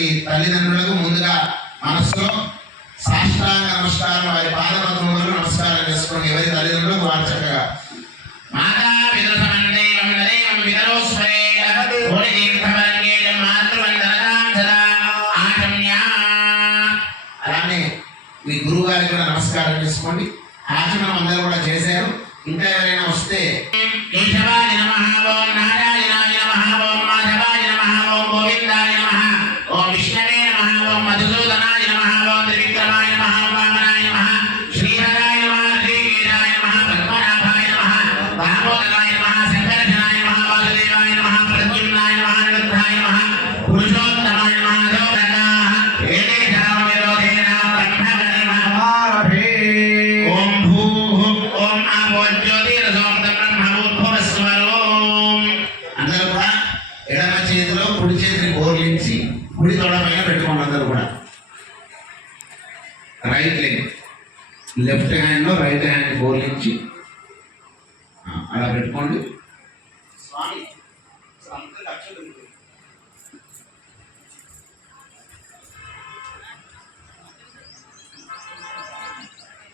ఉన్నటువంటి తల్లిదండ్రులకు ముందుగా మనసులో సాష్టాంగ నమస్కారం, వారి పాదపద్మములకు నమస్కారం చేసుకొని ఎవరి తల్లిదండ్రులకు వారు చక్కగా అలానే మీ గురువు గారికి కూడా నమస్కారం చేసుకోండి. ఆచమనం అందరూ కూడా చేశారు. ఇంకా ఎవరైనా వస్తే కేశవాయ నమః, ఓం నారాయణాయ నమః, ఓం మాధవాయ నమః, ఓం గోవిందాయ నమః, ఓం విష్ణవే నమః, ఓం మధుసూదనాయ నమః, ఓం త్రివిక్రమాయ నమః, ఓం వామనాయ నమః, శ్రీధరాయ నమః, శ్రీకేశాయ నమః, పద్మనాభాయ నమః, దామోదరాయ నమః, శంకరజనాయ నమః, వాసుదేవాయ నమః, ప్రద్యుమ్నాయ నమః, అనిరుద్ధాయ నమః, పురుషోత్తమాయ నమః, దేవతాః ఏదేశామ విరోధేన బ్రహ్మణ నమః. ఓం భూః ఓం ఆపో జ్యోతిరసోం బ్రహ్మభూద్భువస్వరం. అందరూ కూడా ఎడమ చేతిలో కుడి చేతిని బోర్లించి కుడి తొడ పైన పెట్టుకోండి. అందరూ కూడా right leg left hand right hand బోర్లించి అలా పెట్టుకోండి. స్వామి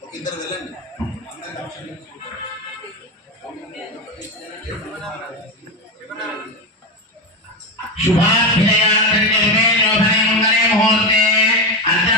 ఒక ఇద్దరు వెళ్ళండి. శుభాభినయ మంగళే ముహూర్తే అర్ధ